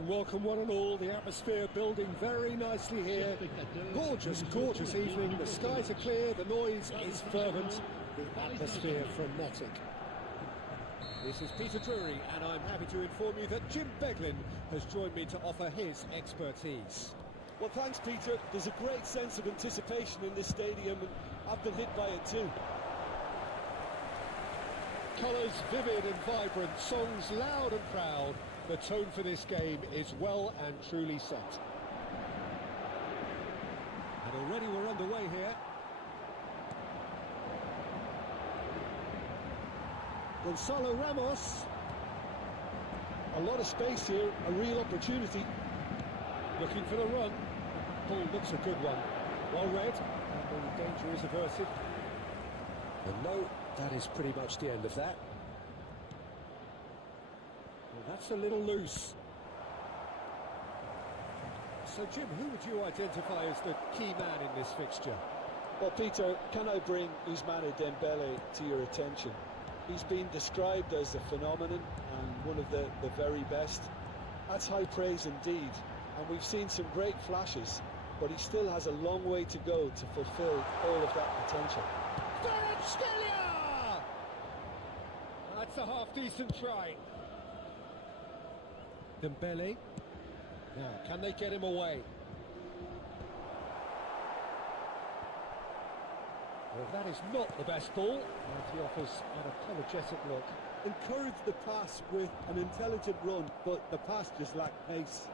and welcome one and all. The atmosphere building very nicely here. Gorgeous, gorgeous evening. The skies are clear, the noise is fervent, the atmosphere frenetic. This is Peter Drury, and I'm happy to inform you that Jim Beglin has joined me to offer his expertise. Well, thanks, Peter. There's a great sense of anticipation in this stadium, and I've been hit by it too. Colours vivid and vibrant, songs loud and proud. The tone for this game is well and truly set. And already we're underway here. Gonzalo Ramos. A lot of space here, a real opportunity. Looking for the run. Ball looks a good one. Well read, and the danger is averted. And no, that is pretty much the end of that. Well, that's a little loose. So, Jim, who would you identify as the key man in this fixture? Well, Peter, can I bring Ousmane Dembele to your attention? He's been described as a phenomenon and one of the very best. That's high praise indeed, and we've seen some great flashes, but he still has a long way to go to fulfill all of that potential. That's a half-decent try. Dembele. Now, can they get him away? Well, that is not the best ball, and he offers an apologetic look. Encourage the pass with an intelligent run, but the pass just lacked pace.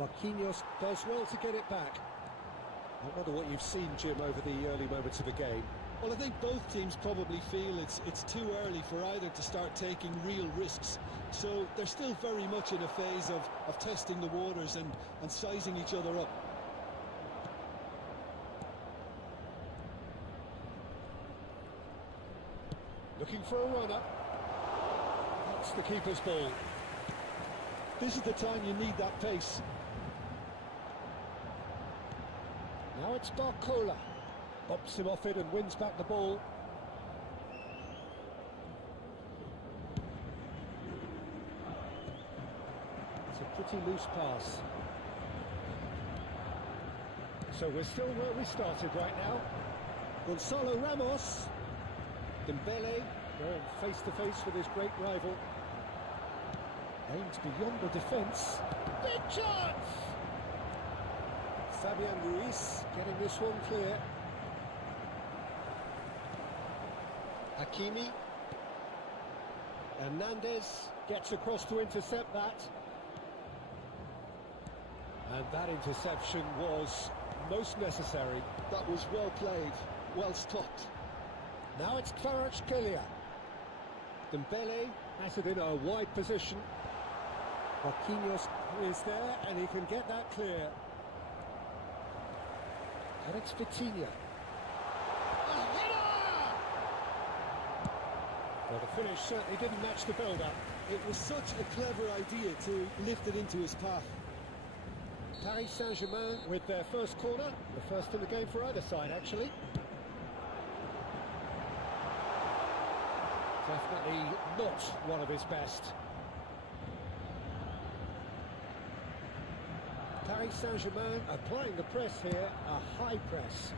Marquinhos does well to get it back. I wonder what you've seen, Jim, over the early moments of the game. Well, I think both teams probably feel it's too early for either to start taking real risks. So they're still very much in a phase of testing the waters and sizing each other up. Looking for a runner. That's the keeper's ball. This is the time you need that pace. Now it's Barcola. Bops him off it and wins back the ball. It's a pretty loose pass. So we're still where we started right now. Gonzalo Ramos. Dembele going face to face with his great rival. Aims beyond the defence. Big chance! Fabian Ruiz getting this one clear. Hakimi. Hernandez gets across to intercept that. And that interception was most necessary. That was well played, well stopped. Now it's Kvaratskhelia. Dembele has it in a wide position. Marquinhos is there and he can get that clear. And it's Vitinha. A header! Well, the finish certainly didn't match the build-up. It was such a clever idea to lift it into his path. Paris Saint-Germain with their first corner. The first in the game for either side, actually. Definitely not one of his best. Paris Saint-Germain applying the press here, a high press.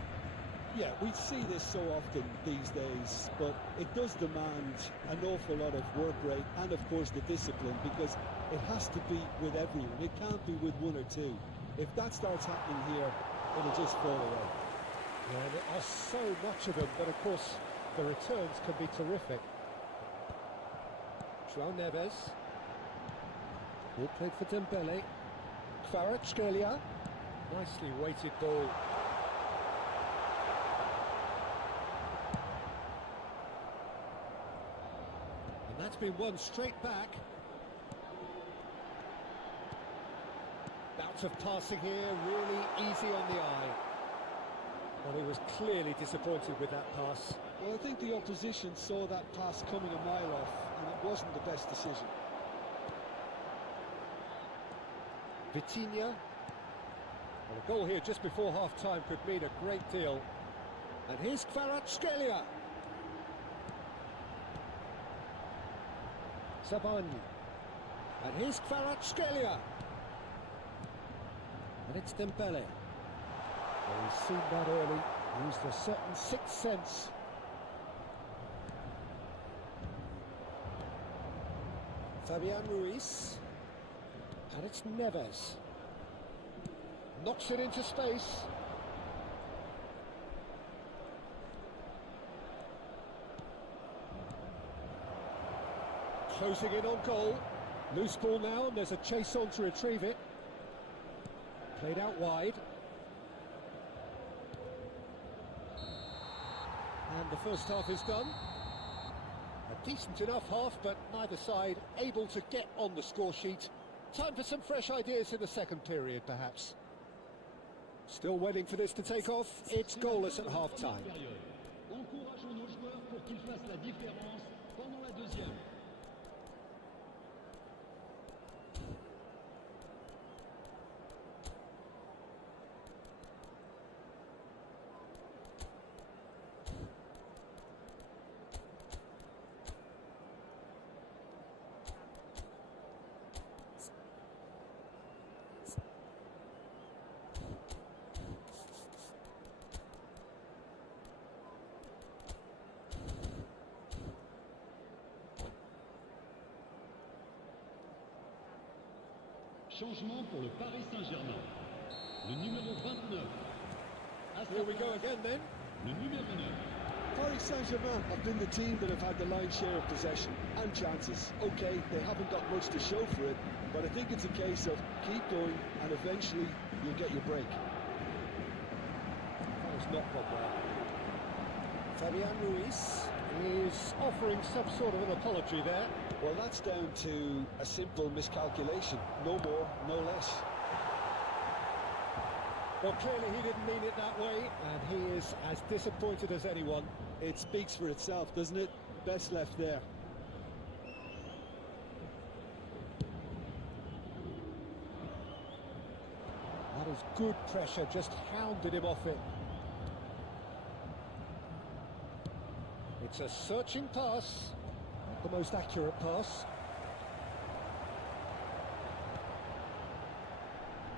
Yeah, we see this so often these days, but it does demand an awful lot of work rate and, of course, the discipline, because it has to be with everyone. It can't be with one or two. If that starts happening here, it'll just fall away. Yeah, there are so much of them, but of course, the returns can be terrific. João Neves. Ball played for Dembele. Kvaratskhelia. Nicely weighted ball. And that's been won straight back. Bouts of passing here, really easy on the eye. Well, he was clearly disappointed with that pass. Well, I think the opposition saw that pass coming a mile off, and it wasn't the best decision. Vitinha. Well, a goal here just before half-time could mean a great deal. And here's Kvaratskhelia. Zabani. And here's Kvaratskhelia. And it's Dembele. Well, he's seen that early, used a certain sixth sense. Fabian Ruiz. And it's Neves. Knocks it into space. Closing in on goal. Loose ball now, and there's a chase on to retrieve it. Played out wide. And the first half is done. A decent enough half, but neither side able to get on the score sheet. Time for some fresh ideas in the second period, perhaps. Still waiting for this to take off. It's goalless at half-time. Encourageons nos joueurs pour qu'ils fassent la différence pendant la deuxième. Changement pour le Paris Saint-Germain. Le numéro 29. Here we go again then. Le numéro 9. Paris Saint-Germain have been the team that have had the lion's share of possession and chances. Okay, they haven't got much to show for it, but I think it's a case of keep going and eventually you'll get your break. That has not gone well. Fabian Ruiz is offering some sort of an apology there. Well, that's down to a simple miscalculation. No more, no less. Well, clearly he didn't mean it that way, and he is as disappointed as anyone. It speaks for itself, doesn't it? Best left there. That is good pressure, just hounded him off it. It's a searching pass. Not the most accurate pass.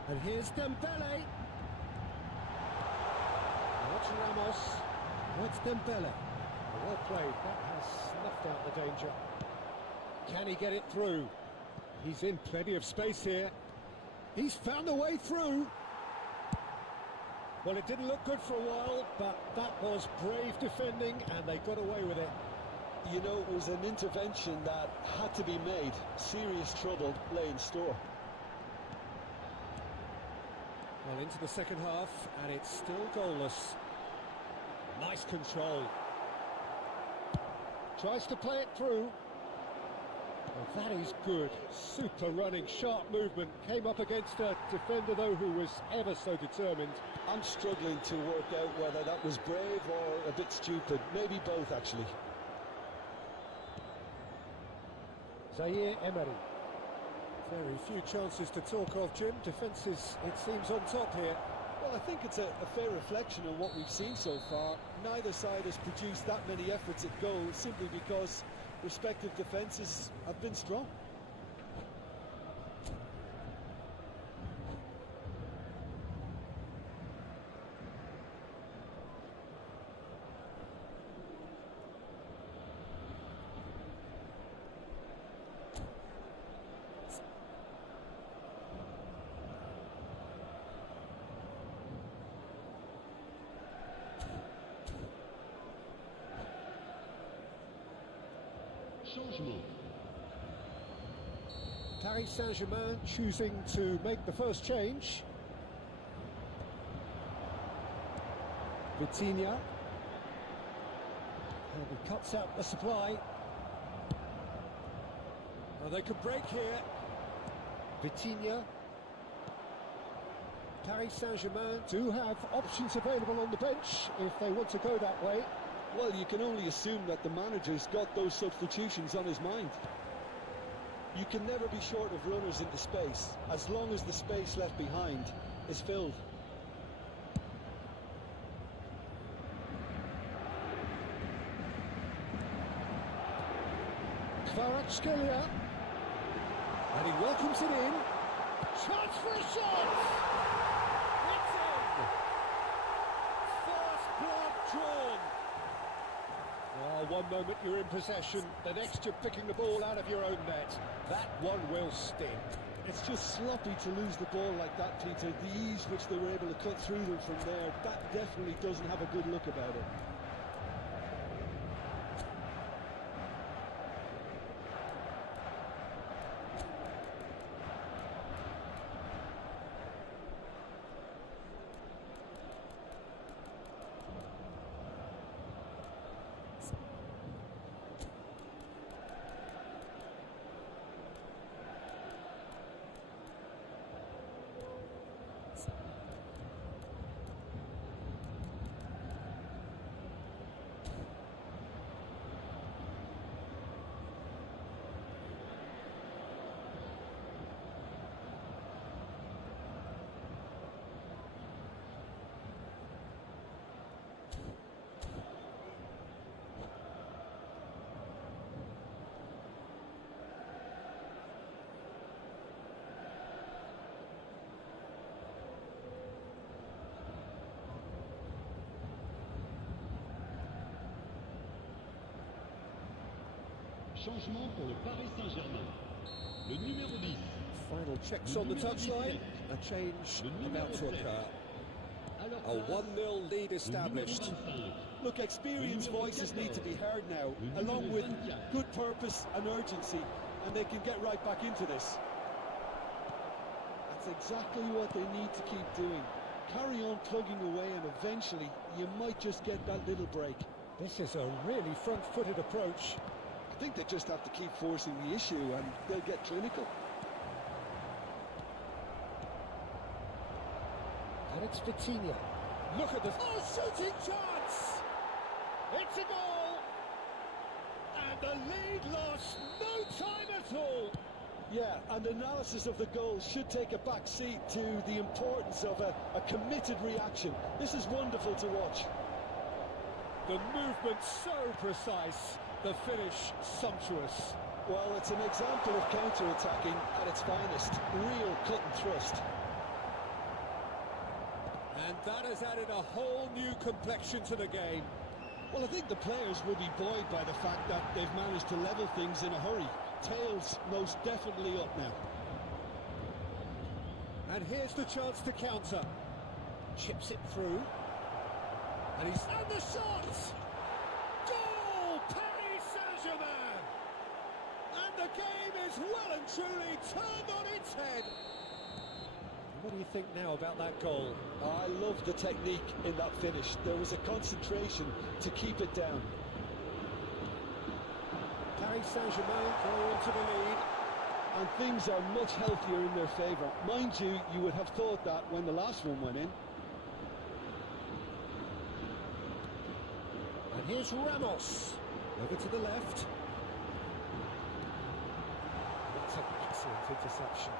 And here's Dembele. Not Ramos. Oh, it's Dembele. Well played. That has snuffed out the danger. Can he get it through? He's in plenty of space here. He's found a way through. Well, it didn't look good for a while, but that was brave defending, and they got away with it. You know, it was an intervention that had to be made. Serious trouble lay in store. Well, into the second half, and it's still goalless. Nice control. Tries to play it through. Well, that is good. Super running, sharp movement. Came up against a defender, though, who was ever so determined. I'm struggling to work out whether that was brave or a bit stupid. Maybe both, actually. Zaire Emery. Very few chances to talk of, Jim. Defence is, it seems, on top here. Well, I think it's a fair reflection on what we've seen so far. Neither side has produced that many efforts at goal simply because respective defences have been strong. Changement. Paris Saint-Germain choosing to make the first change. Vitinha. And he cuts out the supply. Well, they could break here. Vitinha. Paris Saint-Germain do have options available on the bench if they want to go that way. Well, you can only assume that the manager's got those substitutions on his mind. You can never be short of runners into space, as long as the space left behind is filled. Kvaratskhelia. And he welcomes it in. Chance for a shot! It's in! First blood drawn. Oh, one moment you're in possession, the next you're picking the ball out of your own net. That one will sting. It's just sloppy to lose the ball like that, Peter. The ease which they were able to cut through them from there, that definitely doesn't have a good look about it. Changement pour le Paris Saint-Germain. Le numéro 10. Final checks on the touchline. A change about to occur. A 1-0 lead established. Look, experienced voices need to be heard now, along with good purpose and urgency, and they can get right back into this. That's exactly what they need to keep doing. Carry on plugging away, and eventually you might just get that little break. This is a really front-footed approach. I think they just have to keep forcing the issue and they'll get clinical. And it's Vitinha. Look at this. Oh, shooting chance! It's a goal! And the lead lost no time at all! Yeah, and analysis of the goal should take a back seat to the importance of a committed reaction. This is wonderful to watch. The movement so precise, the finish sumptuous. Well, it's an example of counter-attacking at its finest. Real cut and thrust. And that has added a whole new complexion to the game. Well, I think the players will be buoyed by the fact that they've managed to level things in a hurry. Tails most definitely up now. And here's the chance to counter. Chips it through. And the shot! Goal! Paris Saint-Germain! And the game is well and truly turned on its head. What do you think now about that goal? I love the technique in that finish. There was a concentration to keep it down. Paris Saint-Germain go into the lead. And things are much healthier in their favour. Mind you, you would have thought that when the last one went in. And here's Ramos. Over to the left. That's an excellent interception.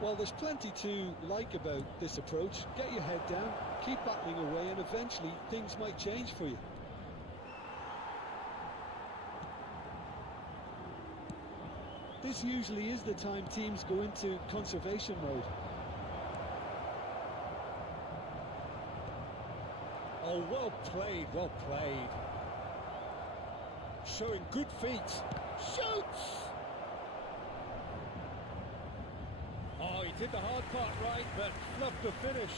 Well, there's plenty to like about this approach. Get your head down, keep battling away, and eventually things might change for you. This usually is the time teams go into conservation mode. Oh, well played, well played. Showing good feet. Shoots! Oh, he did the hard part right, but flubbed the finish.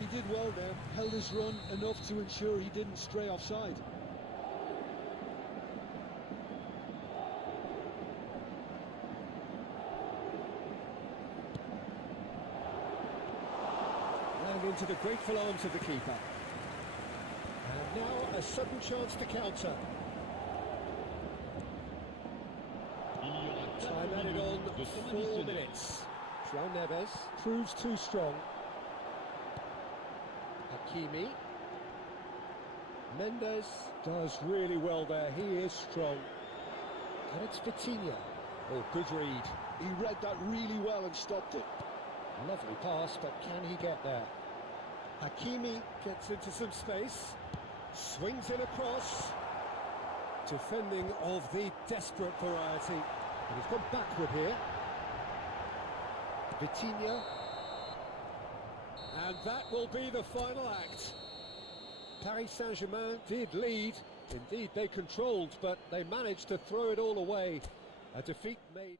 He did well there, held his run enough to ensure he didn't stray offside. And into the grateful arms of the keeper. And now a sudden chance to counter. Time added on 4 minutes. João Neves proves too strong. Hakimi. Mendes does really well there. He is strong. And it's Vitinha. Oh, good read. He read that really well and stopped it. Lovely pass, but can he get there? Hakimi gets into some space. Swings in across. Defending of the desperate variety. And he's gone backward here. Vitinha. And that will be the final act. Paris Saint-Germain did lead. Indeed, they controlled, but they managed to throw it all away. A defeat made...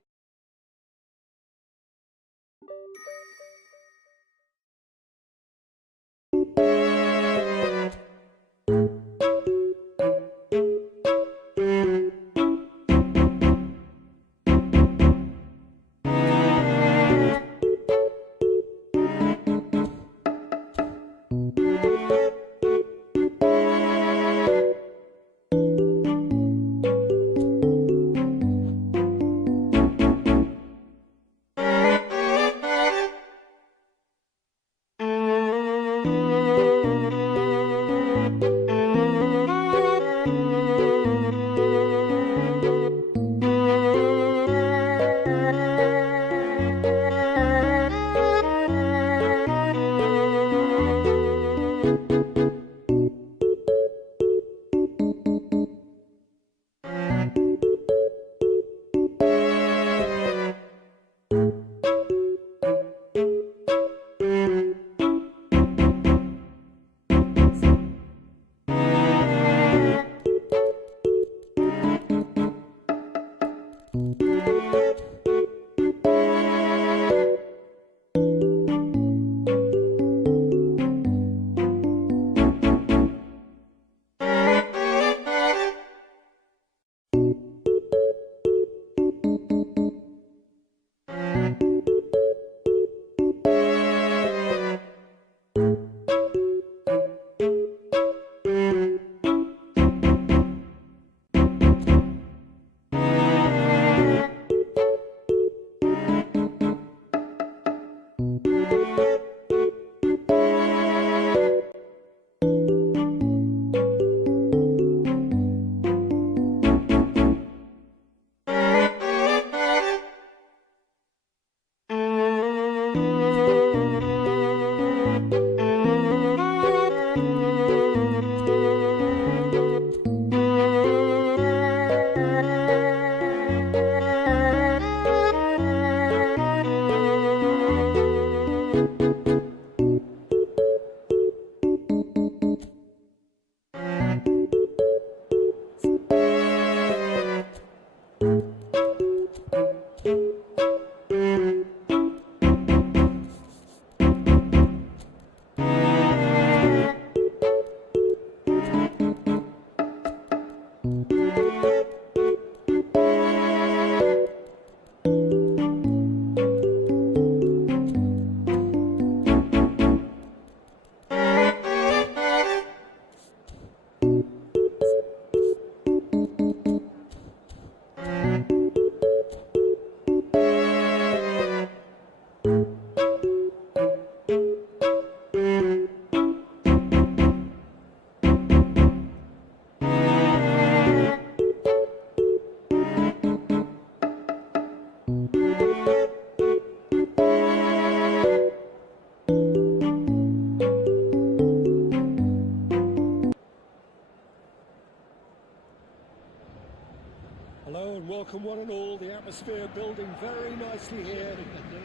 Hello and welcome one and all. The atmosphere building very nicely here.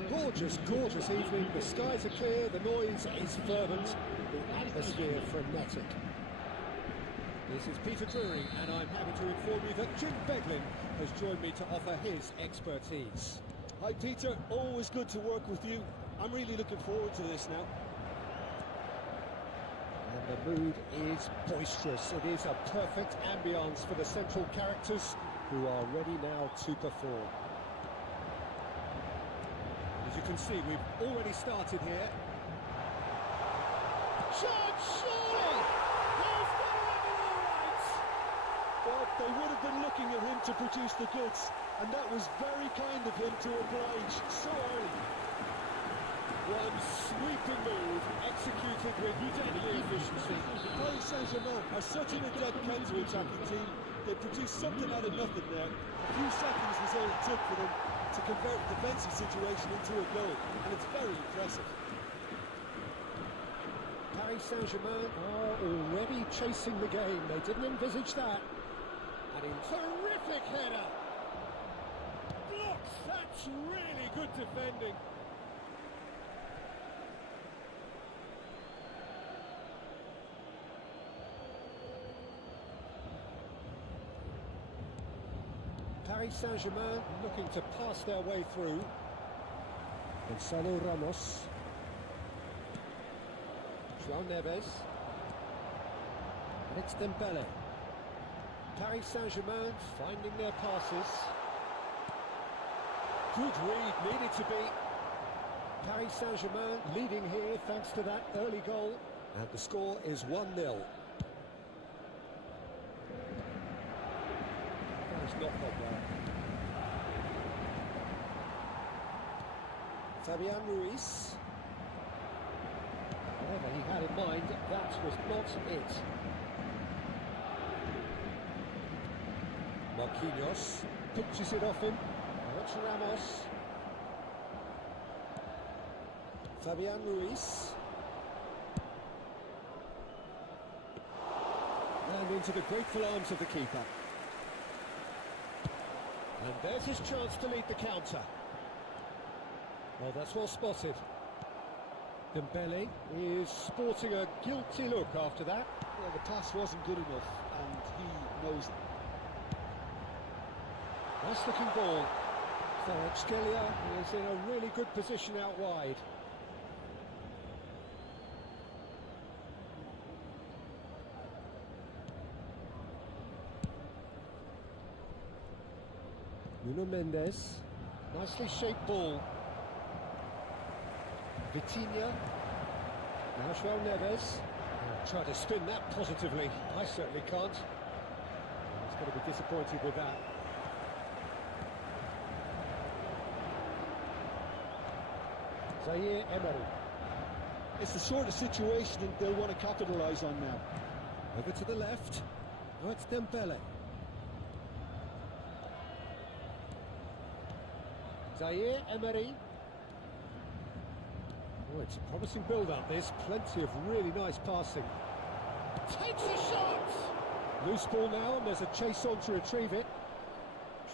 Gorgeous, gorgeous evening. The skies are clear, the noise is fervent, the atmosphere frenetic. This is Peter Drury and I'm happy to inform you that Jim Beglin has joined me to offer his expertise. Hi Peter, always good to work with you. I'm really looking forward to this now. And the mood is boisterous. It is a perfect ambience for the central characters who are ready now to perform. As you can see, we've already started here. Shot, surely! He's got it under all right! Well, they would have been looking at him to produce the goods, and that was very kind of him to oblige so early. One sweeping move, executed with deadly efficiency. Paris Saint-Germain are such an adept counter-attacking team. They produced something out of nothing there. A few seconds was all it took for them to convert a defensive situation into a goal, and it's very impressive. Paris Saint-Germain are already chasing the game. They didn't envisage that. And in terrific header. Blocks, that's really good defending. Paris Saint-Germain looking to pass their way through. Gonzalo Ramos. João Neves. And it's Dembele. Paris Saint-Germain finding their passes. Good read, needed to be. Paris Saint-Germain leading here thanks to that early goal. And the score is 1-0. That was not well. Fabian Ruiz. Whatever he had in mind, that was not it. Marquinhos pitches it off him. Now it's Ramos. Fabian Ruiz. And into the grateful arms of the keeper. And there's his chance to lead the counter. Well, that's well spotted. Dembele is sporting a guilty look after that. Well, the pass wasn't good enough, and he knows it. Nice looking ball. Kvaratskhelia is in a really good position out wide. Nuno Mendes. Nicely shaped ball. Vitinha. Now João Neves. Try to spin that positively. I certainly can't. He's going to be disappointed with that. Zaire Emery. It's the sort of situation that they'll want to capitalise on now. Over to the left. Now it's Dembele. Zaire Emery. Oh, it's a promising build-up, this. Plenty of really nice passing. Takes a shot! Loose ball now, and there's a chase on to retrieve it.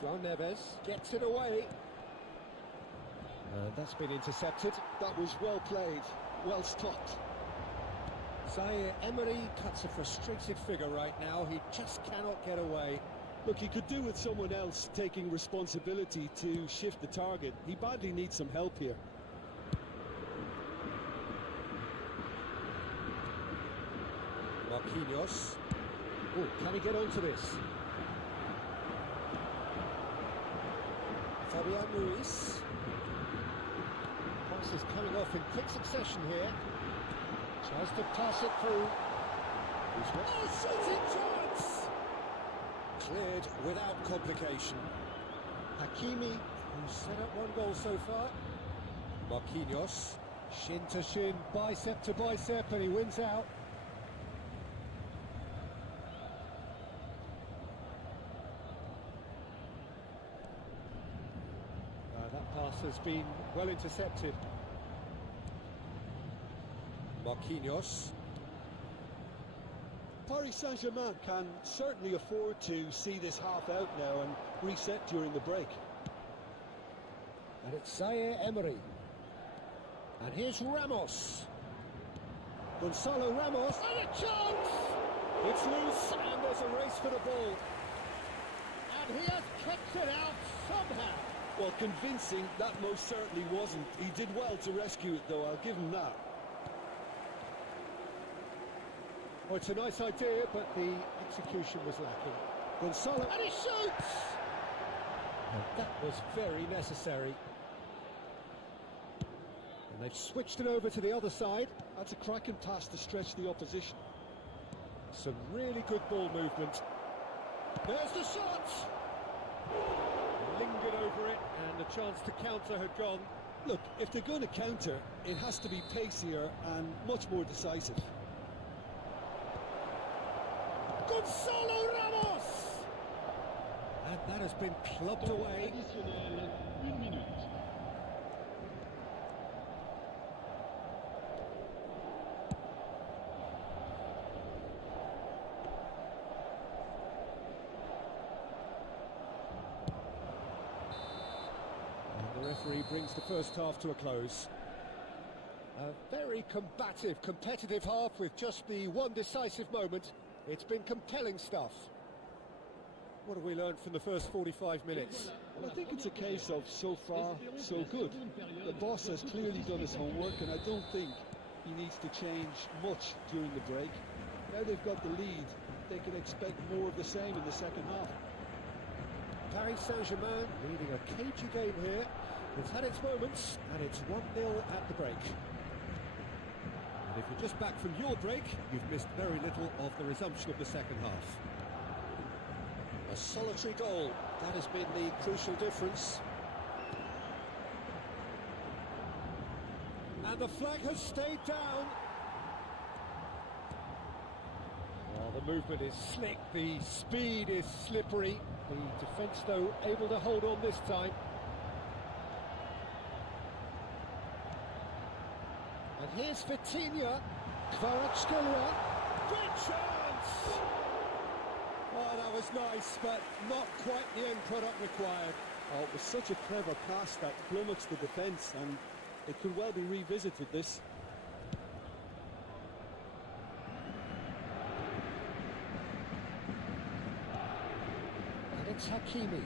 João Neves gets it away. And that's been intercepted. That was well played, well stopped. Zaire Emery cuts a frustrated figure right now. He just cannot get away. Look, he could do with someone else taking responsibility to shift the target. He badly needs some help here. Marquinhos. Oh, can he get onto this? Fabian Ruiz. Pass is coming off in quick succession here. Tries to pass it through. Oh, shooting chance! Cleared without complication. Hakimi, who's set up one goal so far. Marquinhos. Shin to shin, bicep to bicep, and he wins out. That pass has been well intercepted. Marquinhos. Paris Saint-Germain can certainly afford to see this half out now and reset during the break. And it's Zaire Emery. And here's Ramos. Gonzalo Ramos. And a chance! It's loose, and there's a race for the ball. And he has kept it out somehow. Well, convincing, that most certainly wasn't. He did well to rescue it, though, I'll give him that. Well, it's a nice idea, but the execution was lacking. Gonzalo, and he shoots! And that was very necessary. And they've switched it over to the other side. That's a cracking pass to stretch the opposition. Some really good ball movement. There's the shot! Lingered over it, and the chance to counter had gone. Look, if they're going to counter, it has to be pacier and much more decisive. Gonzalo Ramos! And that has been clubbed away. Additionnel, 1 minute. And the referee brings the first half to a close. A very combative, competitive half with just the one decisive moment. It's been compelling stuff. What have we learned from the first 45 minutes? Well, I think it's a case of so far, so good. The boss has clearly done his homework, and I don't think he needs to change much during the break. Now they've got the lead, they can expect more of the same in the second half. Paris Saint-Germain leading a cagey game here. It's had its moments, and it's 1-0 at the break. And if you're just back from your break, you've missed very little of the resumption of the second half. A solitary goal, that has been the crucial difference. And the flag has stayed down. Well, the movement is slick, the speed is slippery. The defence, though, able to hold on this time. And here's Vitinha. Kvaratskhelia. Great chance! Oh, that was nice, but not quite the end product required. Oh, it was such a clever pass that flummoxed the defence, and it could well be revisited, this. And it's Hakimi.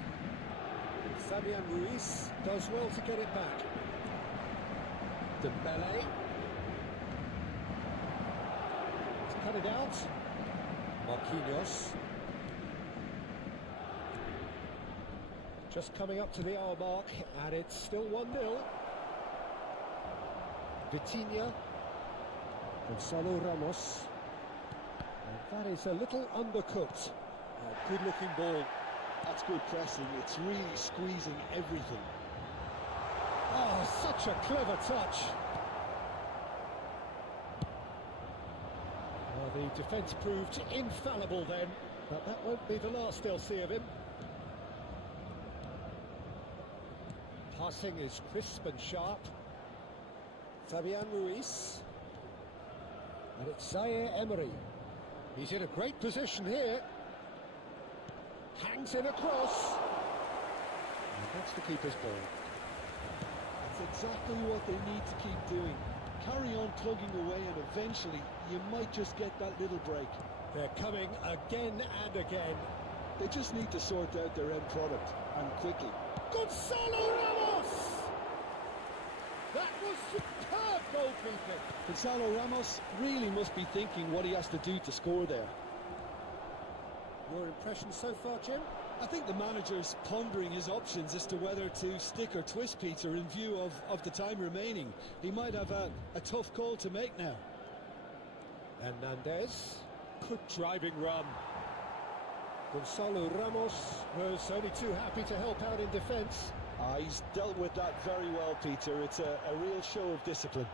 Fabian Ruiz does well to get it back. Dembele. To cut it out. Marquinhos. Just coming up to the hour mark, and it's still 1-0. Vitinha. Gonzalo Ramos. And that is a little undercooked. A good-looking ball. That's good pressing, it's really squeezing everything. Oh, such a clever touch. Well, the defence proved infallible then, but that won't be the last they'll see of him. Passing is crisp and sharp. Fabian Ruiz. And it's Zaire Emery. He's in a great position here. Hangs in a cross. And that's the keeper's ball. That's exactly what they need to keep doing. Carry on plugging away, and eventually you might just get that little break. They're coming again and again. They just need to sort out their end product, and quickly. Gonzalo Ramos! That was superb goalkeeping. Gonzalo Ramos really must be thinking what he has to do to score there. Your impression so far, Jim? I think the manager's pondering his options as to whether to stick or twist Peter in view of the time remaining. He might have a tough call to make now. Hernandez. Good driving run. Gonzalo Ramos was only too happy to help out in defence. He's dealt with that very well, Peter. It's a real show of discipline.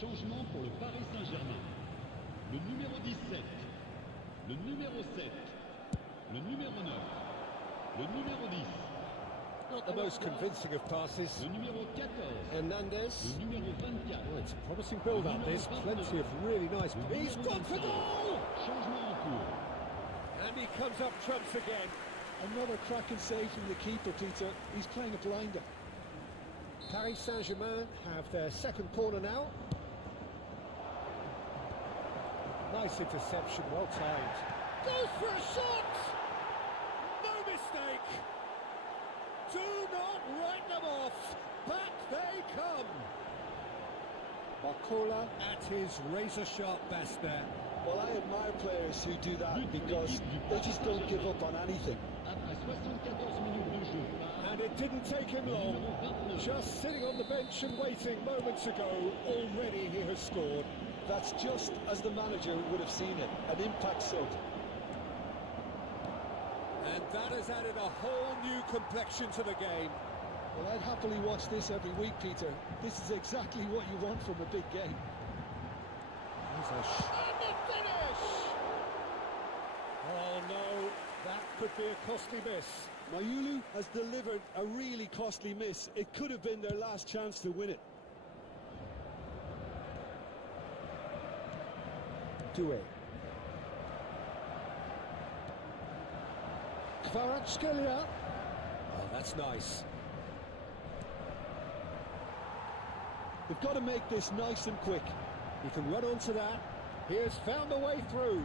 Changement pour le Paris Saint-Germain. Le numéro 17, le numéro 7, le numéro 9, le numéro 10. Not the most convincing of passes. Le numéro 14. Hernandez. Le numéro 24. Oh, it's a promising build-up, this. Plenty of really nice... He's gone for goal! Changement en cours. And he comes up trumps again. Another cracking save from the keeper, Peter. He's playing a blinder. Paris Saint-Germain have their second corner now. Nice interception, well timed. Goes for a shot! No mistake! Do not write them off! Back they come! Barcola at his razor-sharp best there. Well, I admire players who do that because they just don't give up on anything. Après 74 minutes de jeu. And it didn't take him long. Just sitting on the bench and waiting moments ago, already he has scored. That's just as the manager would have seen it, an impact sub. And that has added a whole new complexion to the game. Well, I'd happily watch this every week, Peter. This is exactly what you want from a big game. And the finish! Oh no, that could be a costly miss. Mayulu has delivered a really costly miss. It could have been their last chance to win it. Doué. Kvaratskhelia. Oh, that's nice. They've got to make this nice and quick. He can run onto that. He has found a way through.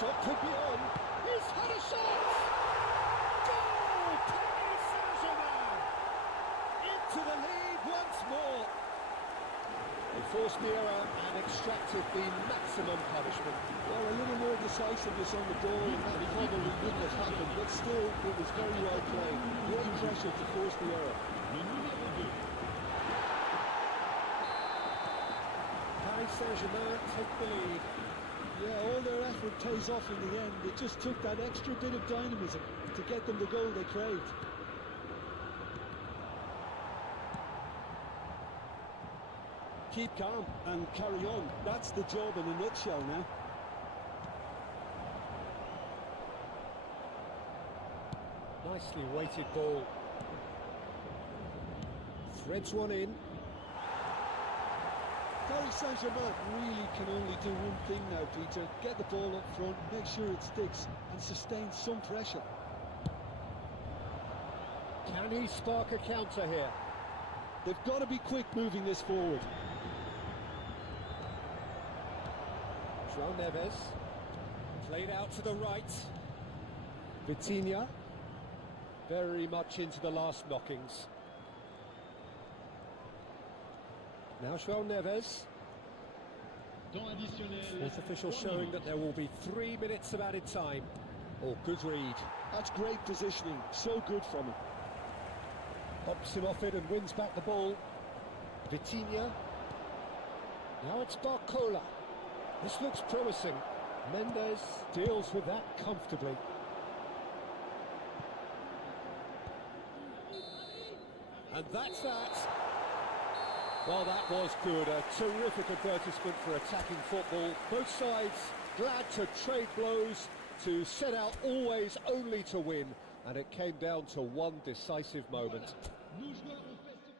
Shot could be on. He's had a shot! Goal! Paris Saint-Germain! Into the lead once more. They forced the error and extracted the maximum punishment. Well, a little more decisiveness on the ball, and that probably wouldn't have happened, but still, it was very well played. Great pressure to force the error. Le numéro 2. Paris Saint-Germain take the lead. Yeah, all their effort pays off in the end. It just took that extra bit of dynamism to get them the goal they craved. Keep calm and carry on. That's the job in a nutshell now. Nicely weighted ball. Threads one in. Paris Saint-Germain really can only do one thing now, Peter. Get the ball up front, make sure it sticks, and sustain some pressure. Can he spark a counter here? They've got to be quick moving this forward. João Neves. Played out to the right. Vitinha. Very much into the last knockings. Now João Neves. Temps additionnel. Fourth official showing that there will be 3 minutes of added time. Oh, good read. That's great positioning, so good from him. Pops him off it and wins back the ball. Vitinha. Now it's Barcola. This looks promising. Mendes deals with that comfortably. And that's that. Well, that was good. A terrific advertisement for attacking football. Both sides glad to trade blows, to set out always only to win. And it came down to one decisive moment. Nos joueurs ont fait ce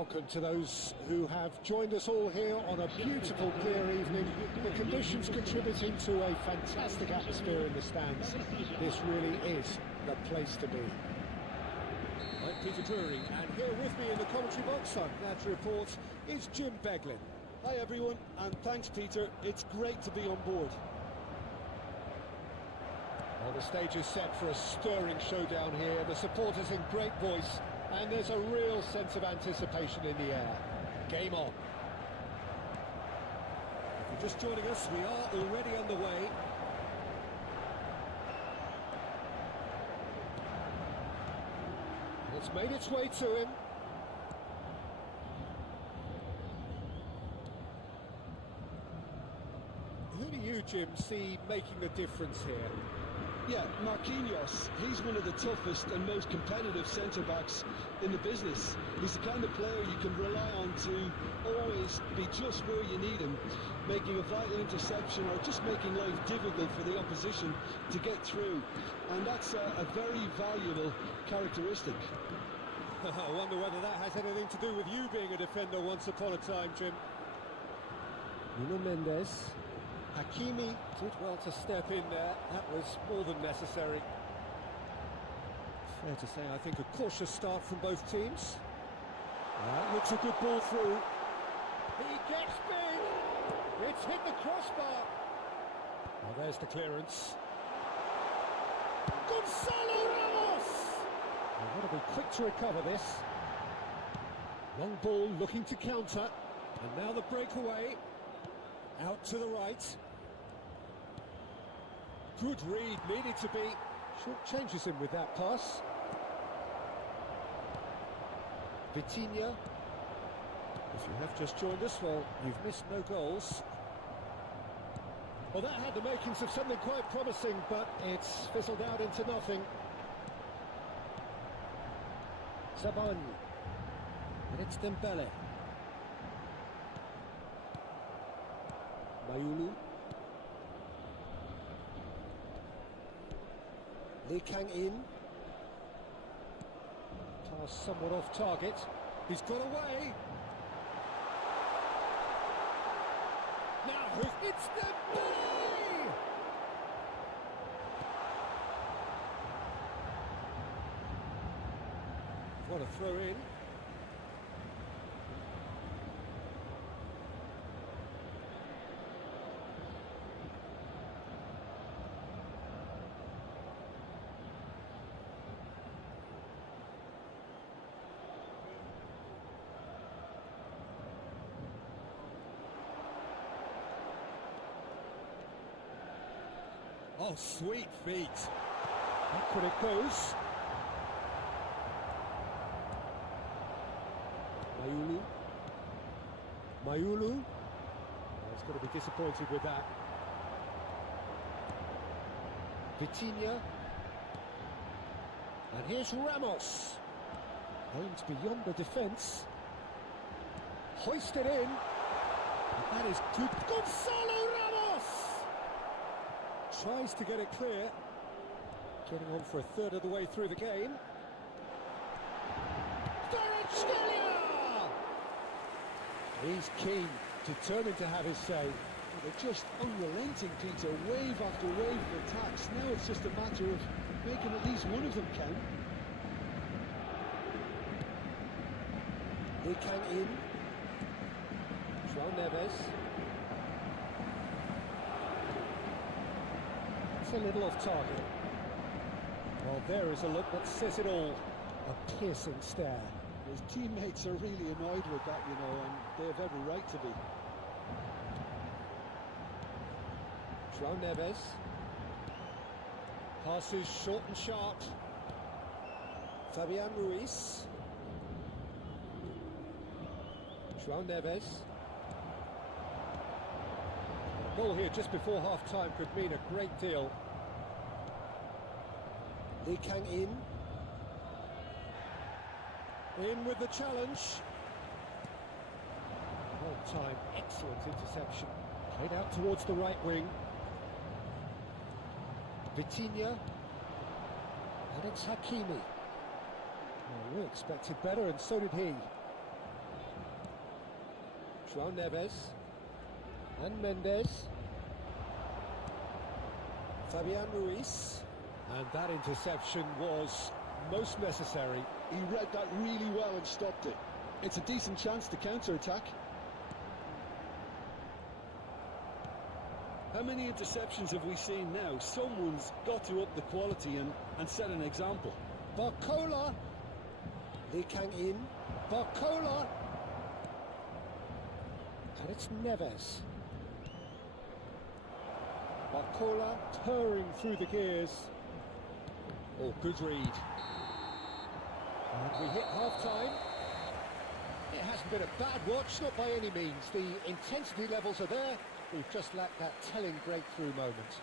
Welcome to those who have joined us all here on a beautiful, clear evening. The conditions contributing to a fantastic atmosphere in the stands. This really is the place to be. I'm Peter Drury, and here with me in the commentary box, I'm glad to report, is Jim Beglin. Hi everyone, and thanks Peter, it's great to be on board. Well, the stage is set for a stirring showdown here, the supporters in great voice, and there's a real sense of anticipation in the air. Game on. If you're just joining us, we are already underway. It's made its way to him. Who do you, Jim, see making the difference here? Yeah, Marquinhos, he's one of the toughest and most competitive centre-backs in the business. He's the kind of player you can rely on to always be just where you need him, making a vital interception or just making life difficult for the opposition to get through. And that's a very valuable characteristic. I wonder whether that has anything to do with you being a defender once upon a time, Jim. Nuno Mendes. Hakimi did well to step in there. That was more than necessary. Fair to say, I think, a cautious start from both teams. That looks a good ball through. He gets big. It's hit the crossbar. Now there's the clearance. Gonzalo Ramos! They've got to be quick to recover this. Long ball looking to counter. And now the breakaway. Out to the right. Good read, needed to be. Short changes him with that pass. Vitinha. If you have just joined us, well, you've missed no goals. Well, that had the makings of something quite promising, but it's fizzled out into nothing. Saban. And it's Dembele. Mayulu. Lee Kang in. Pass somewhat off target. He's got away. Now it's Dembele! What a throw in. Oh, sweet feet. Backward it goes. Mayulu. Oh, he's got to be disappointed with that. Vitinha. And here's Ramos. Aimed beyond the defence. Hoisted in. And that is good. Gonzalo Ramos! Tries to get it clear. Getting on for a third of the way through the game. He's keen, determined to have his say. They're just unrelenting, Peter. Wave after wave of attacks. Now it's just a matter of making at least one of them count. Lee Kang in. João Neves. It's a little off target. Well, there is a look that says it all. A piercing stare. His teammates are really annoyed with that, you know, and they have every right to be. João Neves. Passes short and sharp. Fabian Ruiz. João Neves. Goal here just before half-time could mean a great deal. Lee Kang in. In with the challenge. On time, excellent interception. Played out towards the right wing. Vitinha. And it's Hakimi. Well, we expected better, and so did he. João Neves. And Mendes. Fabian Ruiz. And that interception was most necessary. He read that really well and stopped it. It's a decent chance to counter-attack. How many interceptions have we seen now? Someone's got to up the quality and set an example. Barcola. Lee Kang-in. Barcola. And it's Neves. Barcola purring through the gears. Oh, good read. And we hit half-time. It hasn't been a bad watch, not by any means. The intensity levels are there. We've just lacked that telling breakthrough moment.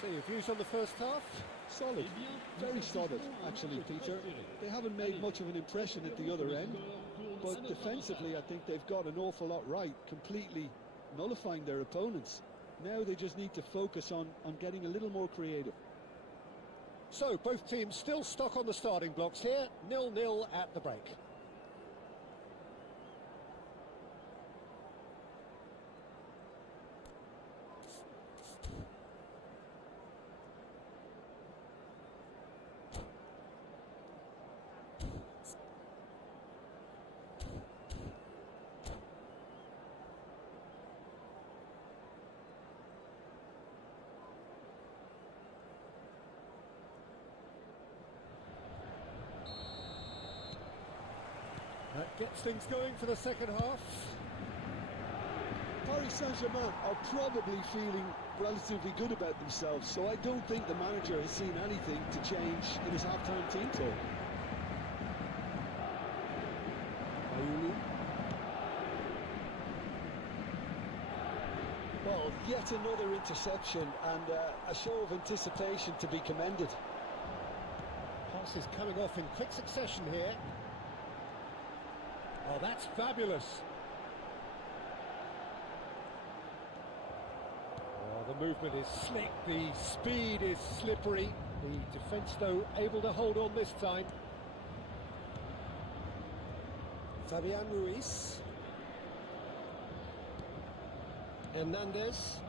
So your views on the first half? Solid. Very solid, actually, Peter. They haven't made much of an impression at the other end, but defensively I think they've got an awful lot right, completely nullifying their opponents. Now they just need to focus on getting a little more creative. So both teams still stuck on the starting blocks here, 0-0 at the break. That gets things going for the second half. Paris Saint-Germain are probably feeling relatively good about themselves, so I don't think the manager has seen anything to change in his half-time team talk. Ayuli. Well, yet another interception and a show of anticipation to be commended. Passes coming off in quick succession here. Oh, that's fabulous. Oh, the movement is slick, the speed is slippery. The defence, though, able to hold on this time. Fabian Ruiz. Hernandez.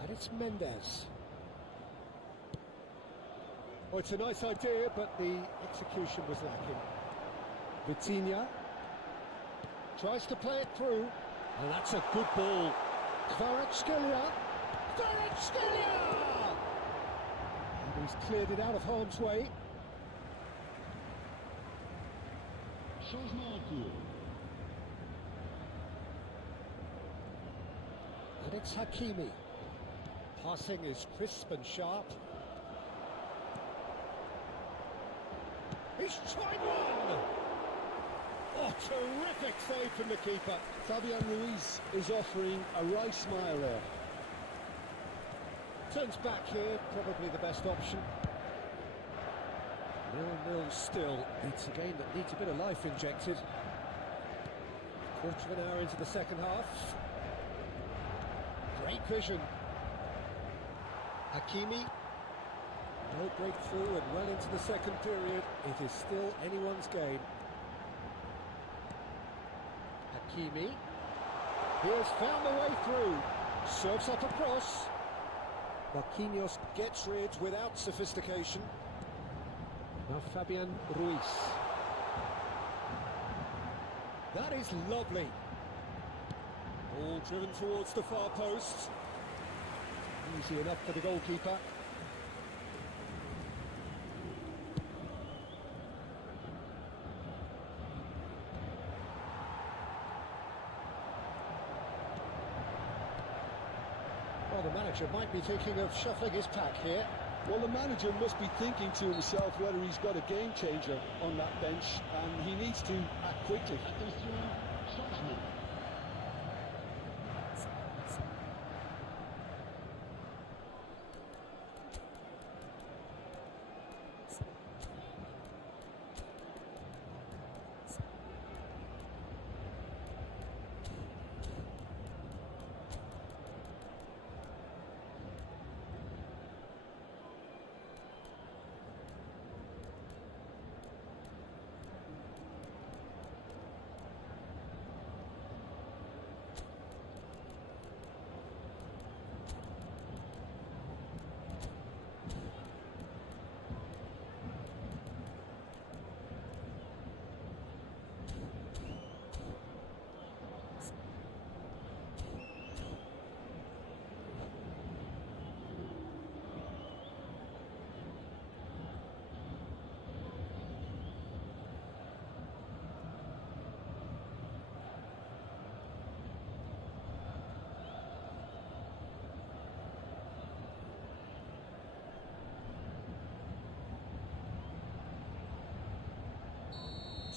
And it's Mendes. Oh, it's a nice idea, but the execution was lacking. Vitinha tries to play it through, and that's a good ball. Kvaratskhelia! And he's cleared it out of harm's way. Changement en cours. And it's Hakimi. Passing is crisp and sharp. He's tried one! Oh, terrific save from the keeper. Fabian Ruiz is offering a wry smile there. Turns back here, probably the best option. 0-0 still. It's a game that needs a bit of life injected. Quarter of an hour into the second half. Great vision. Hakimi. No breakthrough and well into the second period. It is still anyone's game. Hakimi. He has found the way through. Serves up across. Marquinhos gets rid without sophistication. Now Fabian Ruiz. That is lovely. Ball driven towards the far post. Easy enough for the goalkeeper. Well, the manager might be thinking of shuffling his pack here. Well, the manager must be thinking to himself whether he's got a game changer on that bench, and he needs to act quickly. Attention, changement.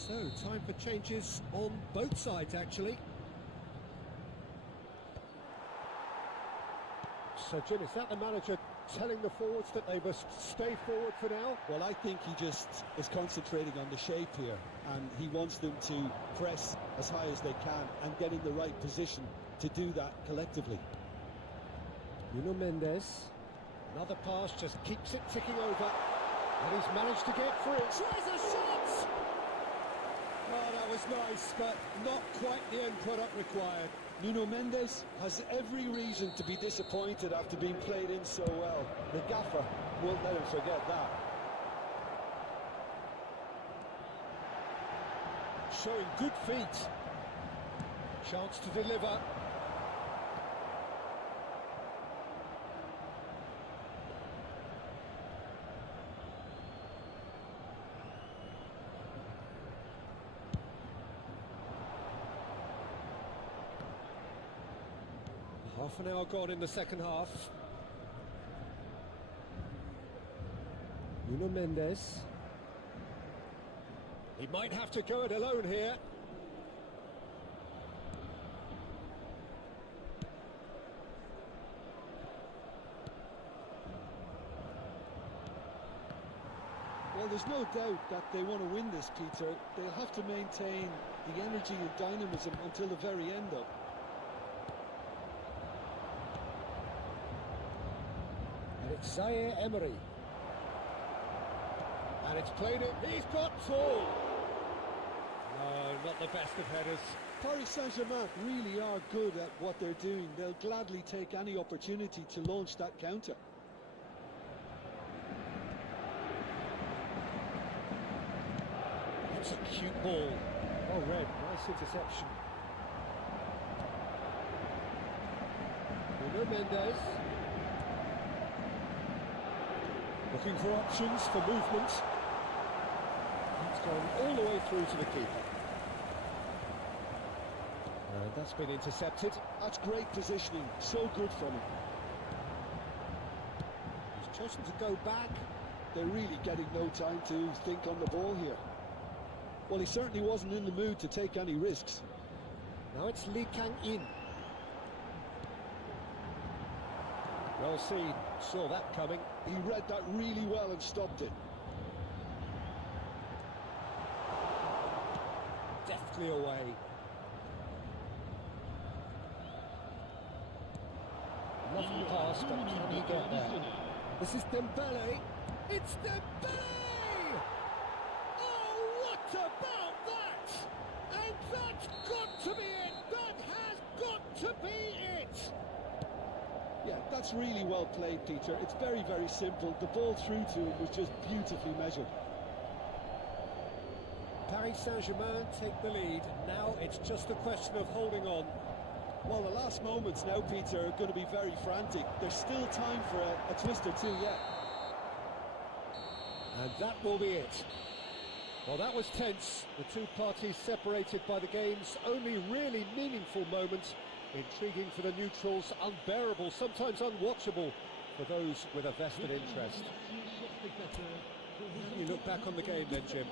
So, time for changes on both sides, actually. So, Jim, is that the manager telling the forwards that they must stay forward for now? Well, I think he just is concentrating on the shape here, and he wants them to press as high as they can and get in the right position to do that collectively. Nuno Mendes. Another pass, just keeps it ticking over. And he's managed to get free. Tries a shot! Oh, that was nice, but not quite the end product required. Nuno Mendes has every reason to be disappointed after being played in so well. The gaffer won't let him forget that. Showing good feet. Chance to deliver. Half an hour gone in the second half. Nuno Mendes. He might have to go it alone here. Well, there's no doubt that they want to win this, Peter. They'll have to maintain the energy and dynamism until the very end, though. And it's Zaire Emery. And it's played it. He's got tall. No, not the best of headers. Paris Saint-Germain really are good at what they're doing. They'll gladly take any opportunity to launch that counter. That's a cute ball. Well read. Nice interception. Nuno Mendes. Looking for options for movement. It's gone all the way through to the keeper. And that's been intercepted. That's great positioning. So good from him. He's chosen to go back. They're really getting no time to think on the ball here. Well, he certainly wasn't in the mood to take any risks. Now it's Lee Kang-in. Well seen. Saw that coming. He read that really well and stopped it. Deftly away. Lovely pass, but can he get there? This is Dembele. It's Dembele! Oh, what about that? And that's got to be it! That has got to be it! Yeah, that's really well played, Peter. It's very, very simple. The ball through to him was just beautifully measured. Paris Saint-Germain take the lead. Now it's just a question of holding on. Well, the last moments now, Peter, are going to be very frantic. There's still time for a twist or two yet. And that will be it. Well, that was tense. The two parties separated by the game's only really meaningful moment. Intriguing for the neutrals, unbearable, sometimes unwatchable for those with a vested interest. How do you look back on the game then, Jim?